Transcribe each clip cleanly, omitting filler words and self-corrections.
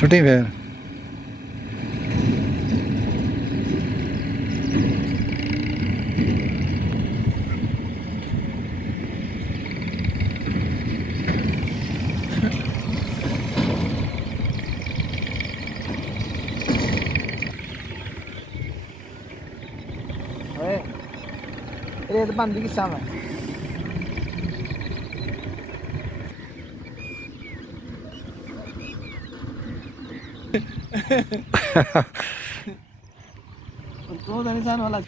छुट्टी फिर रेत बनती किस्सा में तो निशान वाला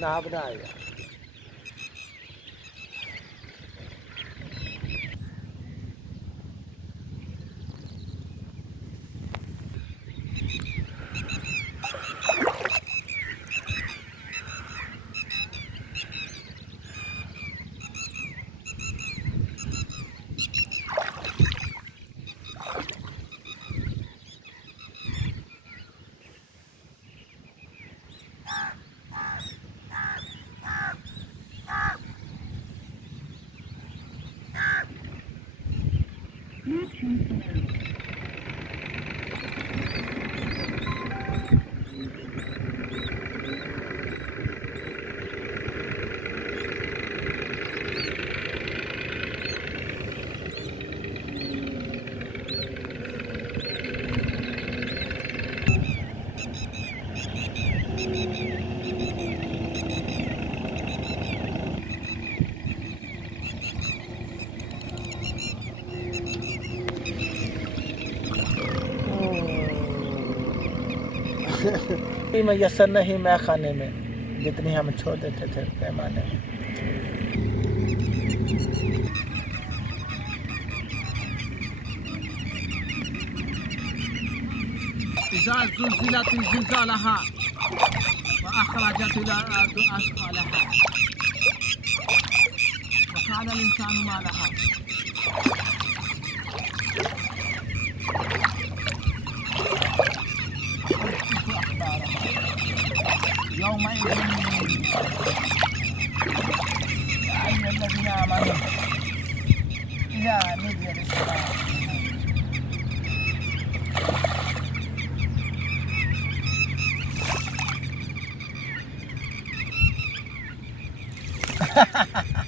ना बनाएगा मैसर नहीं मैं खाने में जितनी हम छोड़ देते थे पैमाने में إذا زلزلت زلزالها وأخرجت الأرض أثقالها وقال الإنسان ما لها يومئذ يا أيها الذين آمنوا إذا نودي للصلاة Ha ha ha.